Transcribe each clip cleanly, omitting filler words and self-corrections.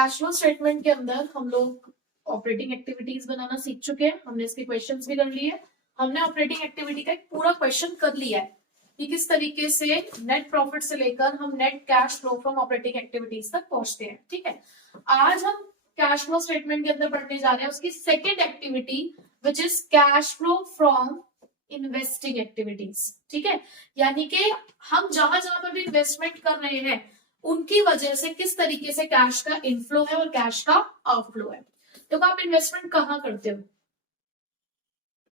Cash flow statement के अंदर हम लोग ऑपरेटिंग एक्टिविटीज बनाना सीख चुके हैं, हमने इसके क्वेश्चंस भी कर लिए। हमने ऑपरेटिंग एक्टिविटी का एक पूरा क्वेश्चन कर लिया है कि किस तरीके से नेट प्रॉफिट से लेकर हम net cash flow from operating activities तक पहुंचते हैं। ठीक है, आज हम कैश फ्लो स्टेटमेंट के अंदर पढ़ने जा रहे हैं उसकी second activity which is cash flow from investing activities. ठीक है, यानी कि हम जहां जहां पर भी इन्वेस्टमेंट कर रहे हैं उनकी वजह से किस तरीके से कैश का इनफ्लो है और कैश का आउटफ्लो है। तो आप इन्वेस्टमेंट कहाँ करते हो?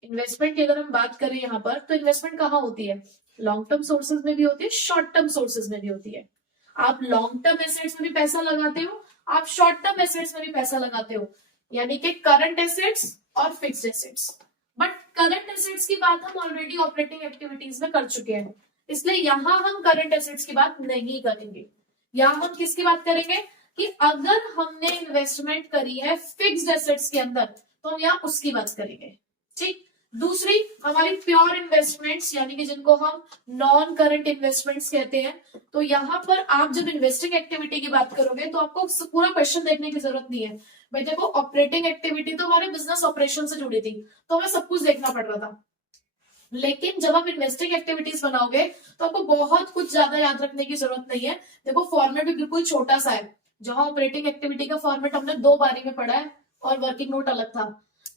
इन्वेस्टमेंट की अगर हम बात करें यहाँ पर तो इन्वेस्टमेंट कहाँ होती है? लॉन्ग टर्म सोर्सेज में भी होती है, शॉर्ट टर्म सोर्सेज में भी होती है। आप लॉन्ग टर्म एसेट्स में भी पैसा लगाते हो, आप शॉर्ट टर्म एसेट्स में भी पैसा लगाते हो, यानी कि करंट एसेट्स और fixed assets. But current assets की बात हम ऑलरेडी ऑपरेटिंग एक्टिविटीज में कर चुके हैं, इसलिए यहां हम करंट एसेट्स की बात नहीं करेंगे। यहां हम किसकी बात करेंगे कि अगर हमने इन्वेस्टमेंट करी है फिक्स्ड एसेट्स के अंदर तो हम यहाँ उसकी बात करेंगे। ठीक, दूसरी हमारी प्योर इन्वेस्टमेंट्स यानी कि जिनको हम नॉन करंट इन्वेस्टमेंट्स कहते हैं, तो यहाँ पर आप जब इन्वेस्टिंग एक्टिविटी की बात करोगे तो आपको पूरा क्वेश्चन देखने की जरूरत नहीं है। भाई देखो, ऑपरेटिंग एक्टिविटी तो हमारे बिजनेस ऑपरेशन से जुड़ी थी तो हमें सब कुछ देखना पड़ रहा था, लेकिन जब आप इन्वेस्टिंग एक्टिविटीज बनाओगे तो आपको बहुत कुछ ज्यादा याद रखने की जरूरत नहीं है। देखो, फॉर्मेट भी बिल्कुल छोटा सा है। जहां ऑपरेटिंग एक्टिविटी का फॉर्मेट हमने 2 बारी में पढ़ा है और वर्किंग नोट अलग था,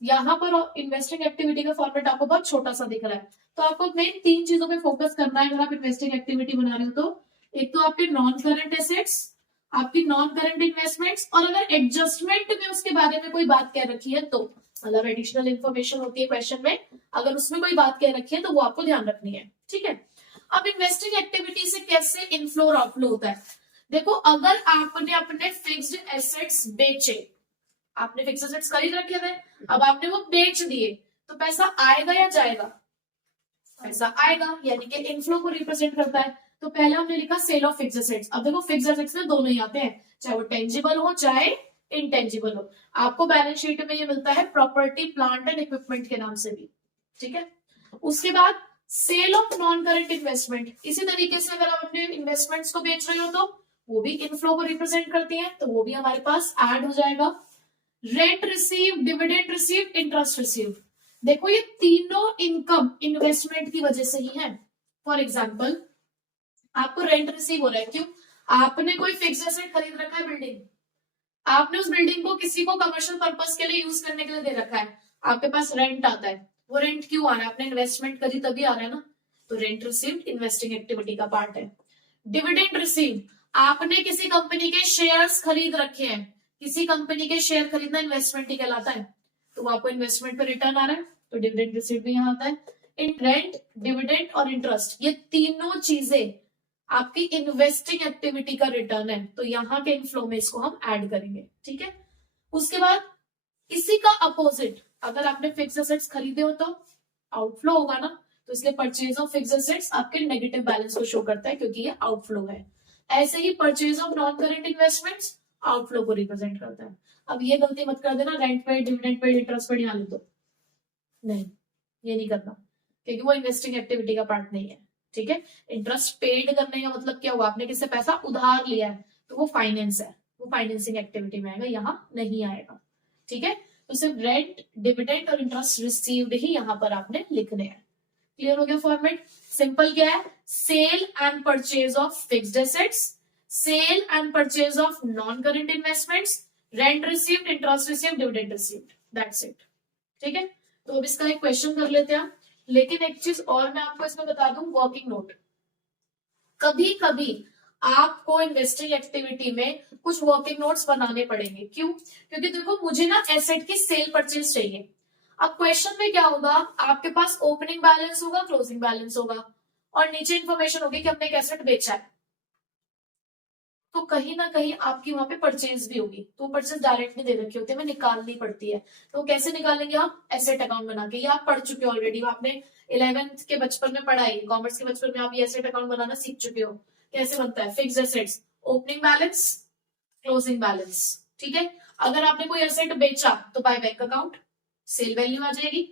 यहाँ पर इन्वेस्टिंग एक्टिविटी का फॉर्मेट आपको बहुत छोटा सा दिख रहा है। तो आपको मेन 3 चीजों पे फोकस करना है अगर आप इन्वेस्टिंग एक्टिविटी बना रहे हो तो। एक तो आपके नॉन करंट एसेट्स, आपकी नॉन करंट इन्वेस्टमेंट्स, और अगर एडजस्टमेंट में उसके बारे में कोई बात कह रखी है तो मतलब एडिशनल इन्फॉर्मेशन होती है क्वेश्चन में, अगर उसमें कोई बात कह रखी है तो वो आपको ध्यान रखनी है। ठीक है, अब इन्वेस्टिंग एक्टिविटी से कैसे इनफ्लो और आउटफ्लो होता है। देखो, अगर आपने अपने फिक्स्ड एसेट्स बेचे, आपने फिक्स्ड एसेट्स खरीद रखे थे, अब आपने वो बेच दिए, तो पैसा आएगा या जाएगा? पैसा आएगा, यानी कि इनफ्लो को रिप्रेजेंट करता है। तो पहले हमने लिखा सेल ऑफ फिक्स्ड एसेट्स। अब देखो, फिक्स्ड एसेट्स में दोनों ही आते हैं, चाहे वो टेंजिबल हो चाहे इंटेंजिबल हो। आपको बैलेंस शीट में ये मिलता है प्रॉपर्टी प्लांट एंड इक्विपमेंट के नाम से भी। ठीक है, उसके बाद sale of non current investment. इसी तरीके से अगर आप अपने इन्वेस्टमेंट्स को बेच रहे हो तो वो भी इनफ्लो को रिप्रेजेंट करती है, तो वो भी हमारे पास ऐड हो जाएगा। Rent receive, dividend receive, interest receive, देखो ये तीनों इनकम इन्वेस्टमेंट की वजह से ही है। फॉर एग्जाम्पल, आपको रेंट रिसीव हो रहा है, क्यों? आपने कोई फिक्स्ड एसेट खरीद रखा है, बिल्डिंग, आपने उस बिल्डिंग को किसी को कमर्शियल पर्पस के लिए यूज करने के लिए दे रखा है, आपके पास रेंट आता है। वो रेंट क्यों आ रहा है? आपने इन्वेस्टमेंट करी तभी आ रहा है ना, तो रेंट रिसीव इन्वेस्टिंग एक्टिविटी का पार्ट है। डिविडेंड रिसीव, आपने किसी कंपनी के शेयर्स खरीद रखे हैं, किसी कंपनी के शेयर खरीदना इन्वेस्टमेंट ही कहलाता है, तो वो आपको इन्वेस्टमेंट पे रिटर्न आ रहा है, तो डिविडेंड रिसीव भी यहाँ आता है। इन रेंट, डिविडेंड और इंटरेस्ट, ये तीनों चीजें आपकी इन्वेस्टिंग एक्टिविटी का रिटर्न है, तो यहाँ के इनफ्लो में इसको हम ऐड करेंगे। ठीक है, उसके बाद इसी का अपोजिट, अगर आपने फिक्स्ड एसेट्स खरीदे हो तो आउटफ्लो होगा ना, तो इसलिए परचेज ऑफ फिक्स्ड एसेट्स आपके नेगेटिव बैलेंस को शो करता है क्योंकि ये आउटफ्लो है। ऐसे ही purchase of non current investments outflow को रिप्रेजेंट करता है। अब ये गलती मत कर देना, rent paid, dividend paid, interest paid यहाँ तो नहीं, ये नहीं करना क्योंकि वो इन्वेस्टिंग एक्टिविटी का पार्ट नहीं है। ठीक है, इंटरेस्ट पेड करने का मतलब क्या हुआ? आपने किससे पैसा उधार लिया है तो वो फाइनेंस है, वो फाइनेंसिंग एक्टिविटी में आएगा, यहाँ नहीं आएगा। ठीक है, तो सिर्फ रेंट, डिविडेंड और इंटरेस्ट रिसीव्ड ही यहाँ पर आपने लिखने हैं। क्लियर हो गया फॉर्मेट? सिंपल क्या है, sale and purchase of fixed assets, sale and purchase of non current investments, rent received, interest received, dividend received, that's it. ठीक है, तो अब इसका एक क्वेश्चन कर लेते हैं। लेकिन एक चीज और मैं आपको इसमें बता दूं, वर्किंग नोट, कभी कभी आपको इन्वेस्टिंग एक्टिविटी में कुछ वर्किंग नोट्स बनाने पड़ेंगे। क्यों? क्योंकि देखो, मुझे ना एसेट की सेल परचेज चाहिए। अब क्वेश्चन में क्या होगा, आपके पास ओपनिंग बैलेंस होगा, क्लोजिंग बैलेंस होगा, और नीचे इंफॉर्मेशन होगी कि हमने एक एसेट बेचा है, तो कहीं ना कहीं आपकी वहां पे परचेज भी होगी, तो परचेज डायरेक्ट नहीं दे रखी होती है, हमें निकालनी पड़ती है। तो कैसे निकालेंगे हम? एसेट अकाउंट बना के। ये आप पढ़ चुके हो ऑलरेडी, आपने 11th के बचपन में पढ़ाई, कॉमर्स के बचपन में आप ये एसेट अकाउंट बनाना सीख चुके हो। कैसे बनता है? Fixed assets, opening balance, closing balance. ठीक है, अगर आपने कोई एसेट बेचा तो by bank account, sale value आ जाएगी।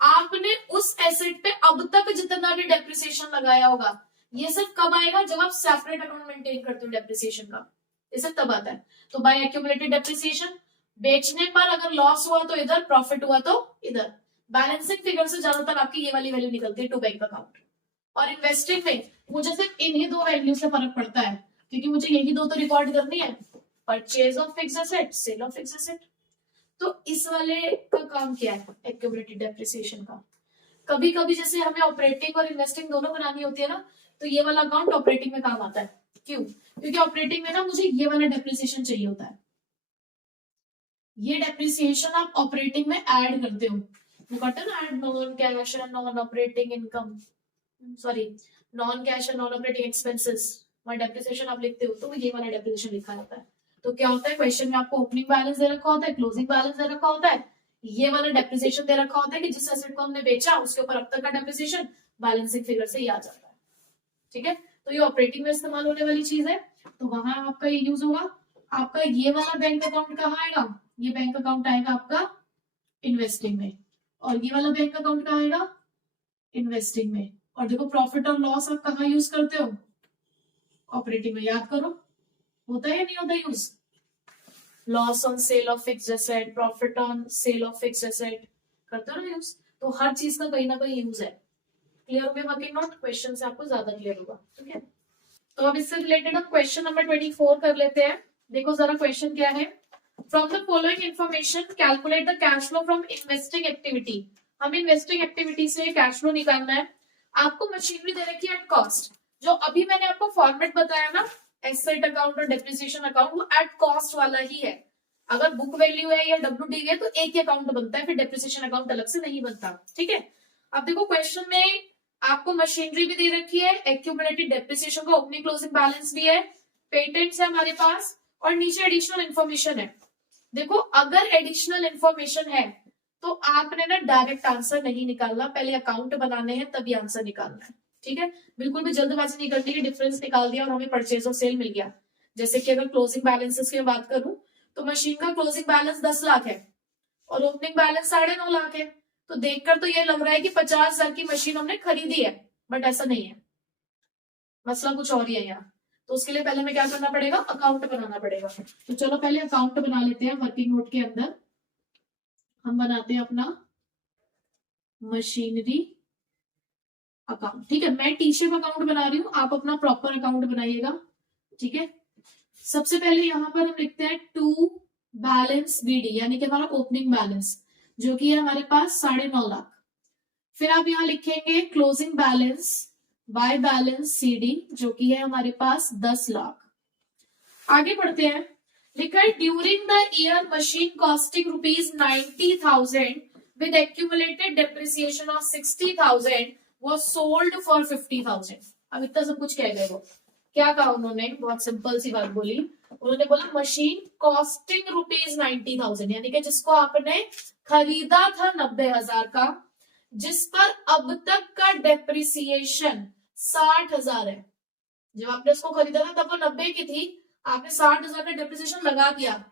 आपने उस एसेट पे अब तक जितना भी डेप्रिसिएशन लगाया होगा, ये सब कब आएगा? जब आप सेपरेट अकाउंट मेंटेन करते हो डेप्रिसिएशन का। इसे तब आता है। तो बाय एक्यूमुलेटेड डेप्रिसिएशन, बेचने पर अगर लॉस हुआ तो इधर, प्रॉफिट हुआ तो इधर। बैलेंसिंग फिगर से ज्यादातर आपकी ये वाली वैल्यू निकलती है टू बैंक अकाउंट। और इन्वेस्टिंग में मुझे सिर्फ इन्हीं दो वैल्यू से फर्क पड़ता है, क्योंकि मुझे यही दो तो रिकॉर्ड करनी है, purchase of fix asset, sale of fix asset. तो इस वाले का काम क्या है, एक्यूमुलेटेड डेप्रिसिएशन का। कभी कभी जैसे हमें ऑपरेटिंग और इन्वेस्टिंग दोनों बनानी होती है ना, तो ये वाला अकाउंट ऑपरेटिंग में काम आता है। क्यों? क्योंकि ऑपरेटिंग में ना मुझे ये वाला डेप्रिसिएशन चाहिए होता है। ये डेप्रिसिएशन आप ऑपरेटिंग में ऐड करते हो, वो करते हैं ना add non cash and non operating income, sorry non cash and non operating expenses, वहां डेप्रिसिएशन आप लिखते हो तो ये वाला डेप्रिसिएशन लिखा जाता है। तो क्या होता है, क्वेश्चन में आपको ओपनिंग बैलेंस दे रखा होता है, क्लोजिंग बैलेंस दे रखा होता है, ये वाला डेप्रिसिएशन दे रखा होता है कि जिस एसेट को हमने बेचा उसके ऊपर अब तक का डेप्रिसिएशन बैलेंसिंग फिगर से ही आ जाता है। ठीक है, तो ये ऑपरेटिंग में इस्तेमाल होने वाली चीज है, तो वहां आपका ये यूज होगा। आपका ये वाला बैंक अकाउंट कहाँ आएगा, ये बैंक अकाउंट आएगा आपका इन्वेस्टिंग में, और ये वाला बैंक अकाउंट कहाँ आएगा, इन्वेस्टिंग में। और देखो प्रॉफिट और लॉस आप कहाँ यूज करते हो, ऑपरेटिंग में। याद करो, होता है या नहीं होता use, loss on sale of fixed asset, profit on sale of fixed asset, करते हो ना यूज। तो हर चीज का कहीं ना कहीं यूज है। क्लियर हो गया बाकी नोट, क्वेश्चन से आपको ज्यादा क्लियर होगा। ठीक है, तो अब इससे रिलेटेड हम क्वेश्चन नंबर 24 कर लेते हैं। देखो जरा क्वेश्चन क्या है, from the following information calculate the cash flow from investing activity. हम इन्वेस्टिंग एक्टिविटी से कैश फ्लो निकालना है। आपको मशीनरी दे रखी है एट कॉस्ट, जो अभी मैंने आपको फॉर्मेट बताया ना, एसेट अकाउंट और डेप्रिसिएशन अकाउंट, वो एट कॉस्ट वाला ही है। अगर बुक वैल्यू है या डब्ल्यूडी है तो एक ही अकाउंट बनता है, फिर डेप्रिसिएशन अकाउंट अलग से नहीं बनता। ठीक है, अब देखो क्वेश्चन में आपको मशीनरी भी दे रखी है, एक्यूमुलेटेड डेप्रिसिएशन का ओपनिंग क्लोजिंग बैलेंस भी है, पेटेंट्स है हमारे पास, और नीचे एडिशनल इन्फॉर्मेशन है। देखो अगर एडिशनल इन्फॉर्मेशन है तो आपने ना डायरेक्ट आंसर नहीं निकालना, पहले अकाउंट बनाने हैं तभी आंसर निकालना है। ठीक है, बिल्कुल भी जल्दबाजी नहीं करनी है, डिफरेंस निकाल दिया और हमें परचेज और सेल मिल गया। जैसे कि अगर क्लोजिंग बैलेंसेस की बात करूं तो मशीन का क्लोजिंग बैलेंस 10 लाख है और ओपनिंग बैलेंस 9.5 लाख है, तो देखकर तो ये लग रहा है कि 50,000 की मशीन हमने खरीदी है, बट ऐसा नहीं है, मसला कुछ और ही है यहाँ। तो उसके लिए पहले हमें क्या करना पड़ेगा, अकाउंट बनाना पड़ेगा। तो चलो पहले अकाउंट बना लेते हैं। वर्किंग नोट के अंदर हम बनाते हैं अपना मशीनरी अकाउंट। ठीक है, मैं टी शेप अकाउंट बना रही हूँ, आप अपना प्रॉपर अकाउंट बनाइएगा। ठीक है, सबसे पहले यहां पर हम लिखते हैं टू बैलेंस बीडी, यानी कि हमारा ओपनिंग बैलेंस जो कि है हमारे पास 9.5 लाख। फिर आप यहां लिखेंगे closing balance by balance CD जो कि है हमारे पास 10 लाख। आगे बढ़ते हैं, लिखा है during the year machine costing ₹90,000 with accumulated depreciation of 60,000 was sold for 50,000। अब इतना सब कुछ कह गए वो, क्या कहा उन्होंने, बहुत सिंपल सी बात बोली। उन्होंने बोला मशीन कॉस्टिंग ₹90,000, यानी कि जिसको आपने खरीदा था 90,000 का, जिस पर अब तक का डेप्रिसिएशन 60,000 है। जब आपने उसको खरीदा था तब वो 90 की थी, आपने 60,000 का डेप्रिसिएशन लगा दिया,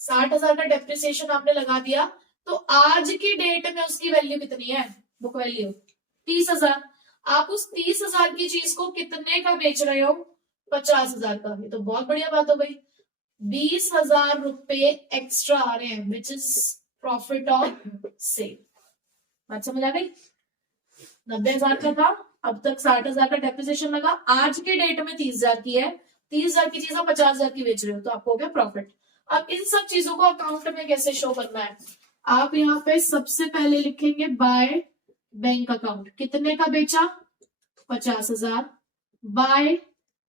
60,000 का डेप्रिसिएशन आपने लगा दिया, तो आज की डेट में उसकी वैल्यू कितनी है, बुक वैल्यू 30,000। आप उस 30,000 की चीज को कितने का बेच रहे हो, 50,000 का। ये तो बहुत बढ़िया बात हो गई, 20,000 रुपए एक्स्ट्रा आ रहे हैं, which is profit on sale. बात समझ आ गई, 90,000 का था, अब तक 60,000 का डेप्रिसिएशन लगा, आज के डेट में 30,000 की है, 30,000 की चीज आप 50,000 की बेच रहे हो, तो आपको हो गया प्रॉफिट। अब इन सब चीजों को अकाउंट में कैसे शो करना है, आप यहाँ पे सबसे पहले लिखेंगे बाय बैंक अकाउंट, कितने का बेचा 50,000, बाय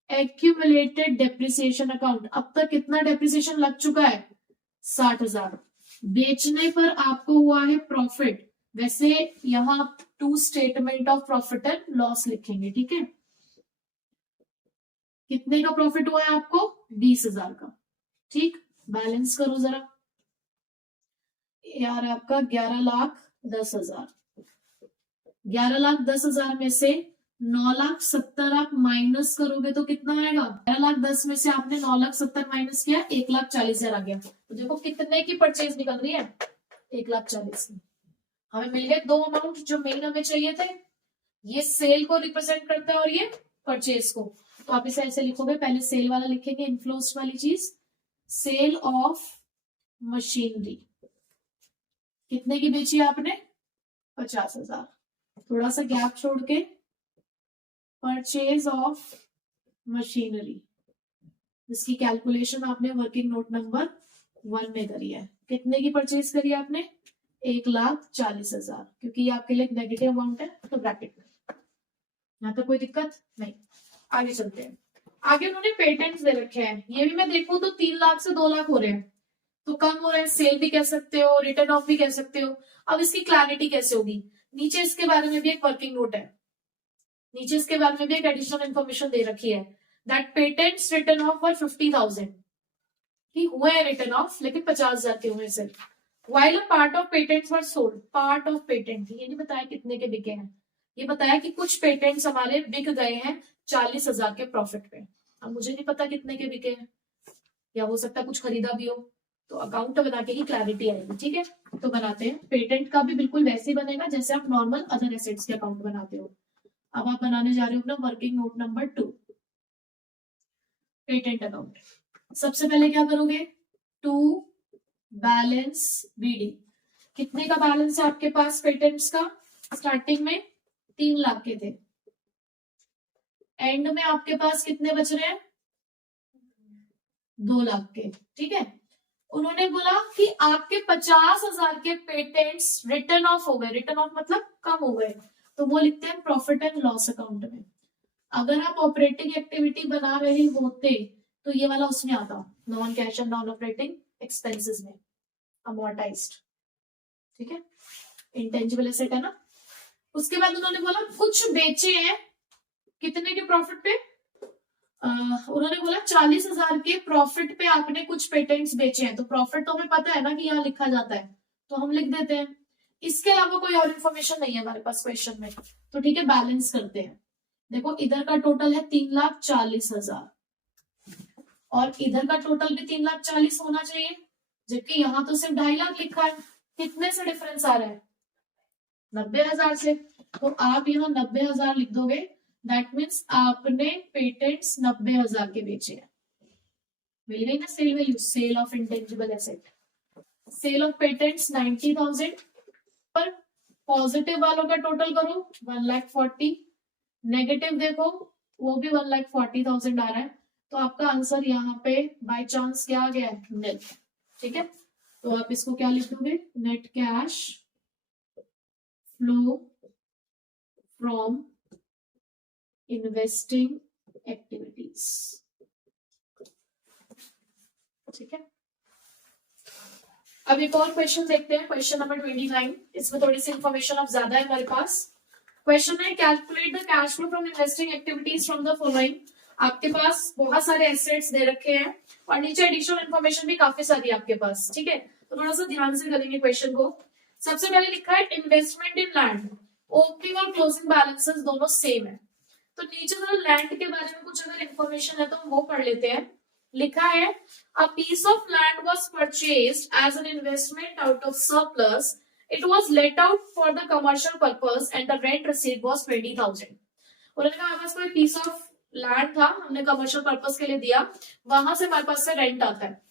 एक्यूमुलेटेड डेप्रिसिएशन अकाउंट, अब तक कितना डेप्रिसिएशन लग चुका है 60,000, बेचने पर आपको हुआ है प्रॉफिट। वैसे यहां to statement of profit and loss लिखेंगे। ठीक है, कितने का प्रॉफिट हुआ है आपको 20,000 का। ठीक, बैलेंस करो जरा यार, आपका 11,10,000, 11,10,000 में से 9,70,000 आप माइनस करोगे तो कितना आएगा, 11,10,000 में से आपने 9,70,000 माइनस किया, 1,40,000 आ गया। तो देखो कितने की परचेज निकल रही है, 1,40,000। हमें मिल गए दो अमाउंट जो मेन हमें चाहिए थे, ये सेल को रिप्रेजेंट करता है और ये परचेज को। तो आप इसे ऐसे लिखोगे, पहले सेल वाला लिखेंगे, इनफ्लोस वाली चीज, सेल ऑफ मशीनरी कितने की बेची आपने, 50,000। थोड़ा सा गैप छोड़ के परचेज ऑफ मशीनरी, जिसकी कैलकुलेशन आपने वर्किंग नोट नंबर 1 में करी है। कितने की परचेज करी आपने, 1,40,000, क्योंकि ये आपके लिए नेगेटिव अमाउंट है तो ब्रैकेट में। यहाँ तक कोई दिक्कत नहीं। आगे चलते हैं। आगे उन्होंने पेटेंट्स दे रखे हैं, ये भी मैं देखूं तो 3 लाख से 2 लाख हो रहे हैं, तो कम हो रहे हैं, सेल भी कह सकते हो, रिटर्न ऑफ भी कह सकते हो। अब इसकी क्लैरिटी कैसे होगी, नीचे इसके बारे में भी एक वर्किंग नोट है, नीचे इसके बारे में भी एक एडिशनल इन्फॉर्मेशन दे रखी है, that patents return of for 50,000 कि हुए हैं रिटर्न ऑफ, लेकिन 50,000 के हुए सिर्फ। While a part of patents were sold, part of patent, ये नहीं बताया कितने के बिके हैं, ये बताया कि कुछ पेटेंट्स हमारे बिक गए हैं 40,000 के प्रॉफिट पे। अब मुझे नहीं पता कितने के बिके हैं, या हो सकता है कुछ खरीदा भी हो, तो अकाउंट बना के ही क्लैरिटी आएगी। ठीक है, तो बनाते हैं। पेटेंट का भी बिल्कुल वैसे ही बनेगा जैसे आप नॉर्मल अदर एसेट्स के अकाउंट बनाते हो। अब आप बनाने जा रहे हो अपना working note number 2, patent account. सबसे पहले क्या करोगे, टू बैलेंस बीडी, कितने का बैलेंस है आपके पास पेटेंट्स का, स्टार्टिंग में 3 लाख के थे, एंड में आपके पास कितने बच रहे हैं, 2 लाख के। ठीक है, उन्होंने बोला कि आपके 50,000 के पेटेंट्स रिटर्न ऑफ हो गए, रिटर्न ऑफ मतलब कम हो गए, तो वो लिखते हैं प्रॉफिट एंड लॉस अकाउंट में। अगर आप ऑपरेटिंग एक्टिविटी बना रहे होते तो ये वाला उसमें आता, non cash and non operating expenses में, अमोर्टाइज्ड। ठीक है, इंटेंजिबल एसेट है ना। उसके बाद उन्होंने बोला कुछ बेचे हैं, कितने के प्रॉफिट पे, उन्होंने बोला 40,000 के प्रॉफिट पे आपने कुछ पेटेंट्स बेचे हैं, तो प्रॉफिट तो हमें पता है ना कि यहाँ लिखा जाता है, तो हम लिख देते हैं। इसके अलावा कोई और इन्फॉर्मेशन नहीं है हमारे पास क्वेश्चन में, तो ठीक है बैलेंस करते हैं। देखो इधर का टोटल है 3,40,000 और इधर का टोटल भी 3,40,000 होना चाहिए, जबकि यहाँ तो सिर्फ 2.5 लाख लिखा है। कितने से डिफरेंस आ रहा है, 90,000 से, तो आप यहाँ 90,000 लिख दोगे। दैट मीन्स आपने पेटेंट्स 90,000 के बेचे हैं। मिल गई ना sale value, sale of intangible asset. Sale of patents 90,000 पर पॉजिटिव वालों का टोटल करो 1,40,000, नेगेटिव देखो वो भी 1,40,000 आ रहा है, तो आपका आंसर यहाँ पे बाय चांस क्या आ गया है, नेट। ठीक है, तो आप इसको क्या लिख दोगे, net cash flow from investing activities. ठीक है, अब एक और क्वेश्चन देखते हैं, क्वेश्चन नंबर 29। इसमें थोड़ी सी इंफॉर्मेशन अब ज्यादा है हमारे पास। क्वेश्चन है calculate the cash flow from investing activities from the following. आपके पास बहुत सारे एसेट्स दे रखे हैं और नीचे एडिशनल इन्फॉर्मेशन भी काफी सारी है आपके पास। ठीक है, तो थोड़ा सा ध्यान से करेंगे क्वेश्चन को। सबसे पहले लिखा है इन्वेस्टमेंट इन लैंड, ओपनिंग और क्लोजिंग बैलेंसेस दोनों सेम है, तो नीचे जरा लैंड के बारे में कुछ अगर इन्फॉर्मेशन है तो हम वो पढ़ लेते हैं। लिखा है a piece of land was purchased as an investment out of surplus. It was let out for the commercial purpose and the rent received was 20,000. उन्होंने कहा हमारे पास कोई पीस ऑफ लैंड था, हमने कमर्शियल पर्पस के लिए दिया, वहां से हमारे पास से रेंट आता है,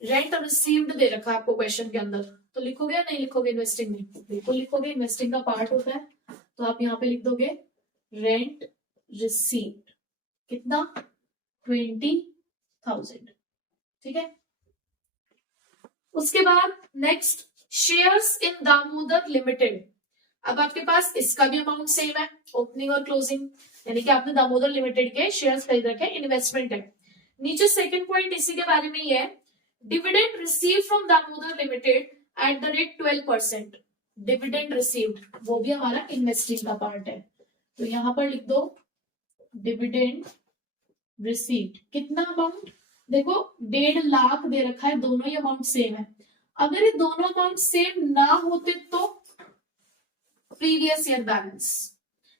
रेंट रिसीव्ड दे रखा है आपको क्वेश्चन के अंदर, तो लिखोगे या नहीं लिखोगे इन्वेस्टिंग में, बिल्कुल लिखोगे, इन्वेस्टिंग का पार्ट होता है, तो आप यहाँ पे लिख दोगे रेंट रिसीव्ड, कितना 20,000। ठीक है, उसके बाद next shares in Damodar limited. अब आपके पास इसका भी अमाउंट सेम है, ओपनिंग और क्लोजिंग, यानी कि आपने दामोदर लिमिटेड के शेयर्स खरीद रखे, इन्वेस्टमेंट है। नीचे सेकंड पॉइंट इसी के बारे में ही है, dividend receive from Damodar limited at the rate 12%। Dividend received वो भी हमारा इन्वेस्टिंग का पार्ट है, तो यहां पर लिख दो डिविडेंड रिसीव्ड। कितना अमाउंट, देखो 1.5 लाख दे रखा है, दोनों ही अमाउंट सेम है। अगर ये दोनों अमाउंट सेम ना होते तो प्रीवियस ईयर बैलेंस,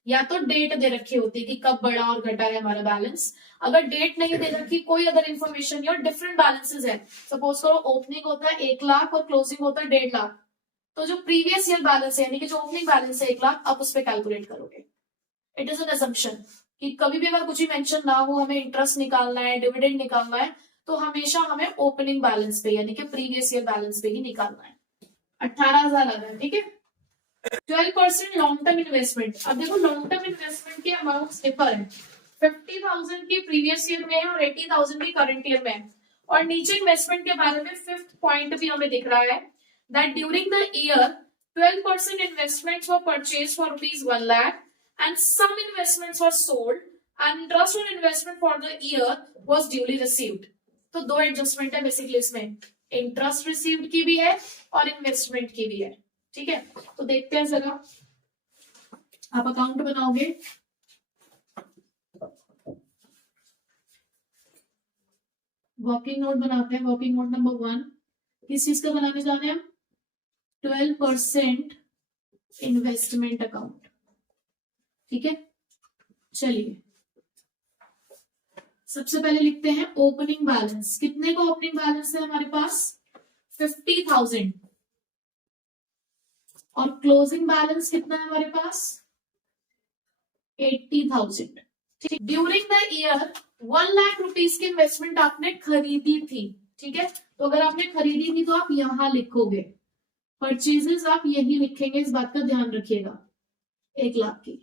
या तो डेट दे रखी होती कि कब बढ़ा और घटा है हमारा बैलेंस। अगर डेट नहीं दे रखी, कोई अदर इंफॉर्मेशन या डिफरेंट बैलेंसेस है, सपोज करो ओपनिंग होता है 1 लाख और क्लोजिंग होता है 1.5 लाख, तो जो प्रीवियस ईयर बैलेंस है यानी कि जो ओपनिंग बैलेंस है 1 लाख, आप उस पर कैलकुलेट करोगे। इट इज एन असम्पशन कि कभी भी अगर कुछ ही मेंशन ना हो, हमें इंटरेस्ट निकालना है, डिविडेंड निकालना है, तो हमेशा हमें ओपनिंग बैलेंस पे यानी कि प्रीवियस ईयर बैलेंस पे ही निकालना है। 18,000 आ गया, ठीक है। 12% लॉन्ग टर्म इन्वेस्टमेंट। अब देखो लॉन्ग टर्म इन्वेस्टमेंट के अमाउंट डिफर है, 50,000 की प्रीवियस ईयर में है और 80,000 की करंट ईयर में है। और नीचे इन्वेस्टमेंट के बारे में फिफ्थ पॉइंट भी हमें दिख रहा है that during the year 12% investments were purchase for ₹1 lakh and some investments were sold and interest on investment for the year was duly received। तो दो एडजस्टमेंट है बेसिकली इसमें, इंटरेस्ट रिसीव्ड की भी है और इन्वेस्टमेंट की भी है, ठीक है। तो देखते हैं जरा, आप अकाउंट बनाओगे, वर्किंग नोट बनाते हैं। वर्किंग नोट नंबर 1 किस चीज का बनाने जा रहे हैं हम? 12% इन्वेस्टमेंट अकाउंट, ठीक है। चलिए सबसे पहले लिखते हैं ओपनिंग बैलेंस। कितने का ओपनिंग बैलेंस है हमारे पास? 50,000। और क्लोजिंग बैलेंस कितना है हमारे पास? 80,000। ठीक, during the year 1 lakh rupees की इन्वेस्टमेंट आपने खरीदी थी, ठीक है। तो अगर आपने खरीदी थी तो आप यहां लिखोगे, परचेजेस आप यही लिखेंगे, इस बात का ध्यान रखिएगा, 1 लाख की।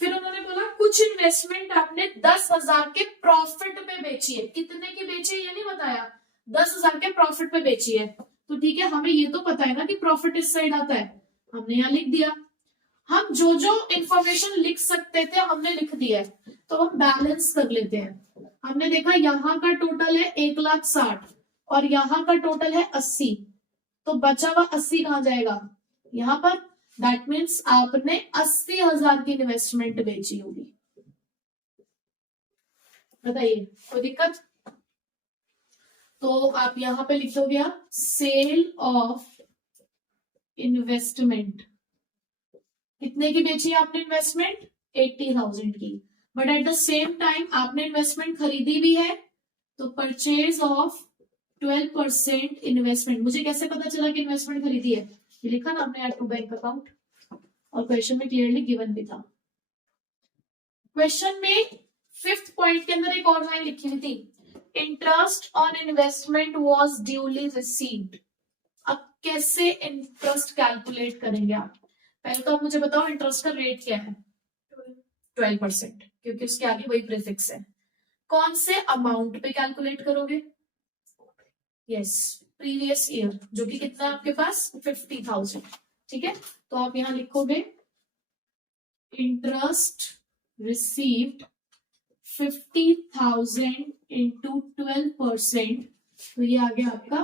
फिर उन्होंने बोला कुछ इन्वेस्टमेंट आपने 10,000 के प्रॉफिट पे बेची है। कितने की बेची है ये नहीं बताया, 10,000 के प्रॉफिट पे बेची है। तो ठीक है, हमें ये तो पता है ना कि प्रॉफिट इस साइड आता है, हमने यहाँ लिख दिया। हम जो जो इंफॉर्मेशन लिख सकते थे हमने लिख दिया है, तो हम बैलेंस कर लेते हैं। हमने देखा यहाँ का टोटल है 1,60,000 और यहाँ का टोटल है 80, तो बचा हुआ 80 कहाँ जाएगा? यहाँ पर। दैट मीन्स आपने 80,000 की इन्वेस्टमेंट बेची होगी। बताइए कोई दिक्कत? तो आप यहां पे लिख दोगे आप सेल ऑफ इन्वेस्टमेंट। कितने की बेची आपने इन्वेस्टमेंट? 80,000 की। But at the same time आपने इन्वेस्टमेंट खरीदी भी है, तो परचेज ऑफ 12% इन्वेस्टमेंट। मुझे कैसे पता चला कि इन्वेस्टमेंट खरीदी है? ये लिखा ना आपने एड टू बैंक अकाउंट, और क्वेश्चन में क्लियरली गिवन भी था। क्वेश्चन में फिफ्थ पॉइंट के अंदर एक और लाइन लिखी हुई थी, interest on investment was duly received. अब कैसे इंटरेस्ट कैलकुलेट करेंगे आप? पहले तो आप मुझे बताओ इंटरेस्ट का रेट क्या है? 12%, क्योंकि उसके आगे वही प्रीफिक्स है। कौन से अमाउंट पे कैलकुलेट करोगे? यस, प्रीवियस ईयर, जो कि कितना है आपके पास? 50,000, ठीक है। तो आप यहां लिखोगे इंटरेस्ट रिसीव्ड 50,000 इंटू 12%, तो ये आ गया आपका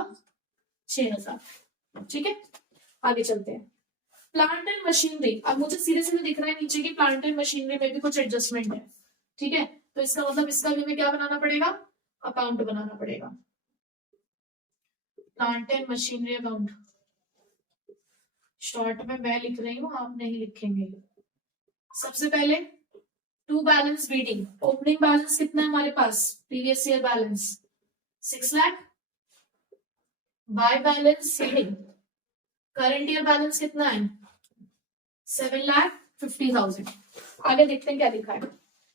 6,000, ठीक है। आगे चलते हैं, प्लांट एंड मशीनरी। अब मुझे सीधे सीधे दिख रहा है नीचे की प्लांट एंड मशीनरी में भी कुछ एडजस्टमेंट है, ठीक है। तो इसका मतलब इसका भी हमें क्या बनाना पड़ेगा? अकाउंट बनाना पड़ेगा, plant and machinery account. Short में मैं लिख रही हूं, आप नहीं लिखेंगे। सबसे पहले to balance reading. Opening balance कितना है हमारे पास? Previous year balance 6 lakh. By balance reading, current year balance कितना है? 7,50,000। आगे देखते हैं क्या लिखा है।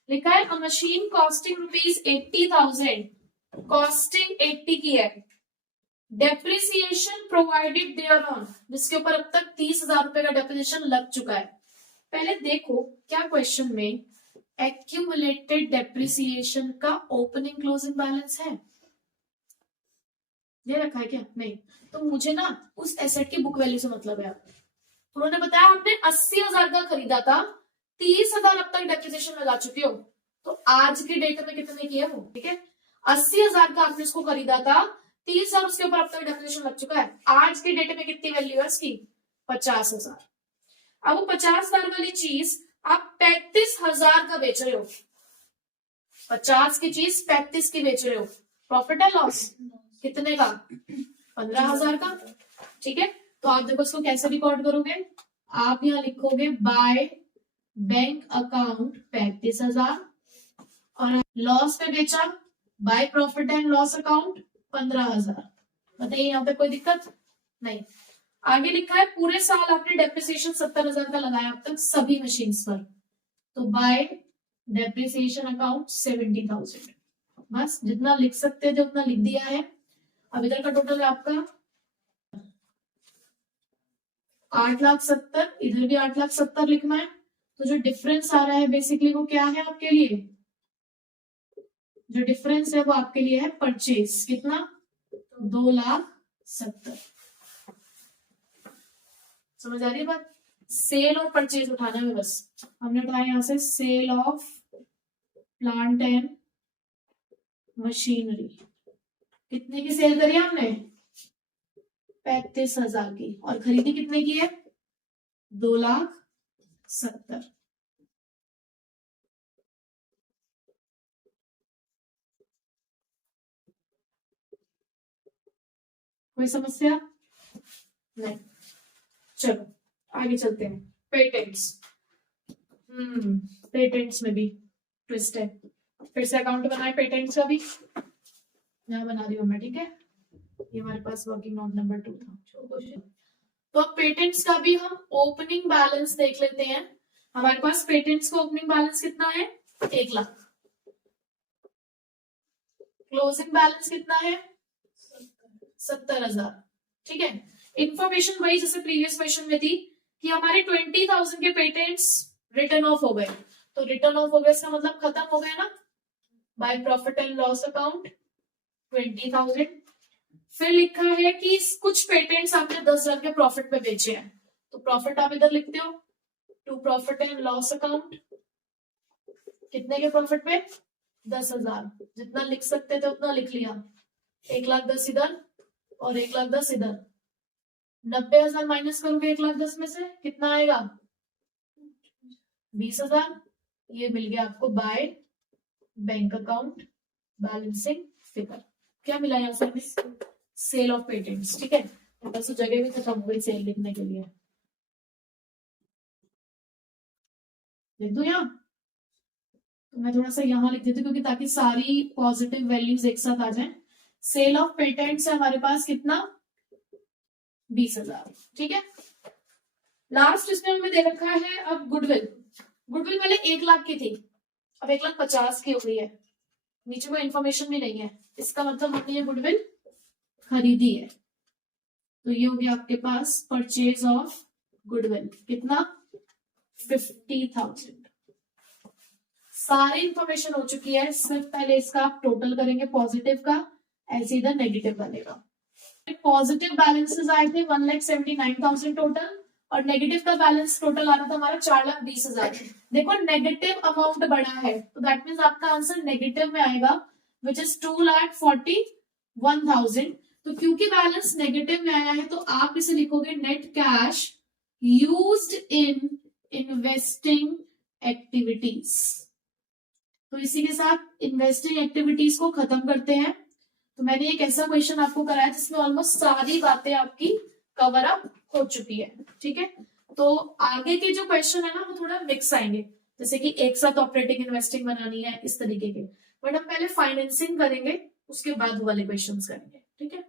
लिखा है अ मशीन कॉस्टिंग ₹80,000, कॉस्टिंग 80 की है, डेप्रिसिएशन प्रोवाइडेड देयर ऑन, जिसके ऊपर अब तक 30,000 रुपए का डेप्रिसिएशन लग चुका है। पहले देखो क्या क्वेश्चन में एक्यूमुलेटेड डेप्रिसिएशन का ओपनिंग क्लोजिंग बैलेंस है? ये रखा है क्या? नहीं। तो मुझे ना उस एसेट की बुक वैल्यू से मतलब है। उन्होंने बताया आपने 80,000 का खरीदा था, 30,000 अब तक डेप्रिसिएशन लगा चुके हो, तो आज के डेट में कितने की है वो? ठीक है, 80,000 का आपने इसको खरीदा था, 30,000 उसके ऊपर अब तक डेप्रिसिएशन लग चुका है, आज के डेट में कितनी वैल्यू है इसकी? 50,000। अब वो 50,000 वाली चीज आप 35,000 का बेच रहे हो, 50 की चीज 35 की बेच रहे हो, प्रॉफिट है लॉस? कितने का? 15,000 का, ठीक है। तो आप देखो इसको कैसे रिकॉर्ड करोगे? आप यहां लिखोगे बाय बैंक अकाउंट 35,000, और लॉस पे बेचा by profit and loss account 15,000। बताइए यहाँ पे कोई दिक्कत नहीं। आगे लिखा है पूरे साल आपने डेप्रिसिएशन 70,000 का लगाया अब तक सभी मशीन्स पर, तो बाय डेप्रिसिएशन अकाउंट 70,000। बस जितना लिख सकते थे उतना लिख दिया है। अब इधर का टोटल है आपका 8,70,000, इधर भी 8,70,000 लिखना है। तो जो डिफरेंस आ रहा है बेसिकली वो क्या है आपके लिए, जो डिफरेंस है वो आपके लिए है परचेज। कितना, 2,70,000। समझ आ रही है बात। सेल और परचेज उठाना है बस। हमने उठाया यहां से sale of plant and machinery. कितने की सेल करी हमने, 35,000 की। और खरीदी कितने की है, 2,70,000। कोई समस्या नहीं। चलो आगे चलते हैं। पेटेंट्स, पेटेंट्स में भी ट्विस्ट है। फिर से अकाउंट बनाए पेटेंट्स का भी, यहाँ बना रही हूँ मैं, ठीक है। ये हमारे पास वर्किंग नोट नंबर 2 था। तो अब पेटेंट्स का भी हम ओपनिंग बैलेंस देख लेते हैं। हमारे पास पेटेंट्स का ओपनिंग बैलेंस कितना है, 1 लाख। क्लोजिंग बैलेंस कितना है, 70,000। ठीक है। इंफॉर्मेशन वही जैसे प्रीवियस क्वेश्चन में थी कि हमारे 20,000 के पेटेंट्स रिटर्न ऑफ हो गए। तो रिटर्न ऑफ हो गए इसका मतलब खत्म हो गए ना, by profit and loss account 20,000। फिर लिखा है कि कुछ पेटेंट्स आपने 10,000 के प्रॉफिट पे बेचे हैं, तो प्रॉफिट आप इधर लिखते हो to profit and loss account. कितने के प्रॉफिट पे, 10,000। जितना लिख सकते थे उतना लिख लिया। 1,10,000 इधर और 1,10,000 इधर। 90,000 माइनस करोगे 1,10,000 में से कितना आएगा, 20,000। ये मिल गया आपको bye bank account balancing figure. क्या मिला यहाँ से, सेल ऑफ पेटेंट्स। ठीक है, बस जगह भी खत्म हो गई सेल लिखने के लिए। लिख दो यहाँ, तो मैं थोड़ा सा यहाँ लिख देती हूँ क्योंकि ताकि सारी पॉजिटिव वैल्यूज एक साथ आ जाए। सेल ऑफ पेटेंट्स है हमारे पास कितना, 20,000। ठीक है। लास्ट इसमें हमें दे रखा है अब गुडविल। गुडविल पहले 1 लाख की थी, अब 1,50,000 की हो गई है। नीचे कोई इंफॉर्मेशन भी नहीं है, इसका मतलब हमने ये गुडविल खरीदी है। तो ये हो गया आपके पास परचेज ऑफ गुडविल। कितना, 50,000। सारी इंफॉर्मेशन हो चुकी है। सिर्फ पहले इसका आप टोटल करेंगे पॉजिटिव का, ऐसे इधर नेगेटिव बनेगा। पॉजिटिव बैलेंसेस आए थे 1,79,000 टोटल, और नेगेटिव का बैलेंस टोटल आ रहा था हमारा 4,20,000। देखो नेगेटिव अमाउंट बढ़ा है तो दैट मीन्स आपका आंसर नेगेटिव में आएगा, विच इज 2,41,000। तो क्योंकि बैलेंस नेगेटिव में आया है तो आप इसे लिखोगे net cash used in investing activities. तो इसी के साथ इन्वेस्टिंग एक्टिविटीज को खत्म करते हैं। तो मैंने एक ऐसा क्वेश्चन आपको कराया जिसमें ऑलमोस्ट सारी बातें आपकी कवर अप हो चुकी है। ठीक है, तो आगे के जो क्वेश्चन है ना वो थोड़ा मिक्स आएंगे, जैसे कि एक साथ ऑपरेटिंग इन्वेस्टिंग बनानी है, इस तरीके के। बट हम पहले फाइनेंसिंग करेंगे, उसके बाद वाले क्वेश्चंस करेंगे। ठीक है।